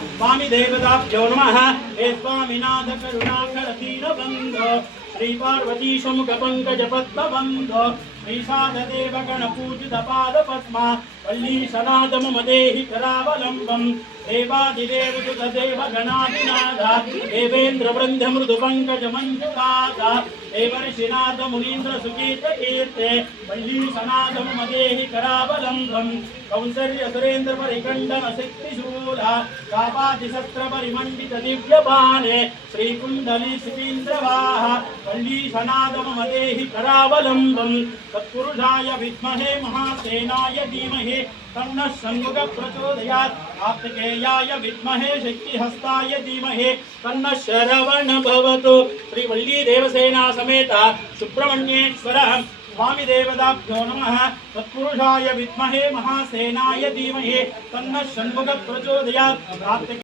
स्वामी देवताभ्यो नमः। हे स्वामीनाथ करुणाकर दीनबन्धो श्री पार्वती शमुख पंकज पद्मबन्धो श्रीशाददेव गणपूजित पाद पद्मा वल्ली सनाद मम देहि करावलम्बम् देवादिदेव सुतदेव गणाधिनाथ देवेन्द्र वृन्द मृदु पंकज मंजुनाथ देवर्षिनाथ मुनीन्द्र सुकीर्त कीर्ते वल्ली सनाद मम देहि करावलम्बम् कौसल्य सुरेन्द्र परिकण्डन सिद्धिशूला कापादिशस्त्र परिमण्डित दिव्यबाणे श्रीकुण्डली सुकीन्द्रवाह वल्ली सनाद मम देहि करावलम्बम् तत्पुरुषाय विद्महे महासेनाय धीमहि तन्नः षण्मुखः प्रचोदयात् कार्तिकेयाय विद्महे शक्तिहस्ताय धीमहि तन्नः शरवणः भवतु। श्री वल्ली देवसेना समेत सुब्रह्मण्येश्वर स्वामी देवताभ्यो नमः। तत्पुरुषाय विद्महे महासेनाय धीमहि तन्नः षण्मुखः प्रचोदयात्।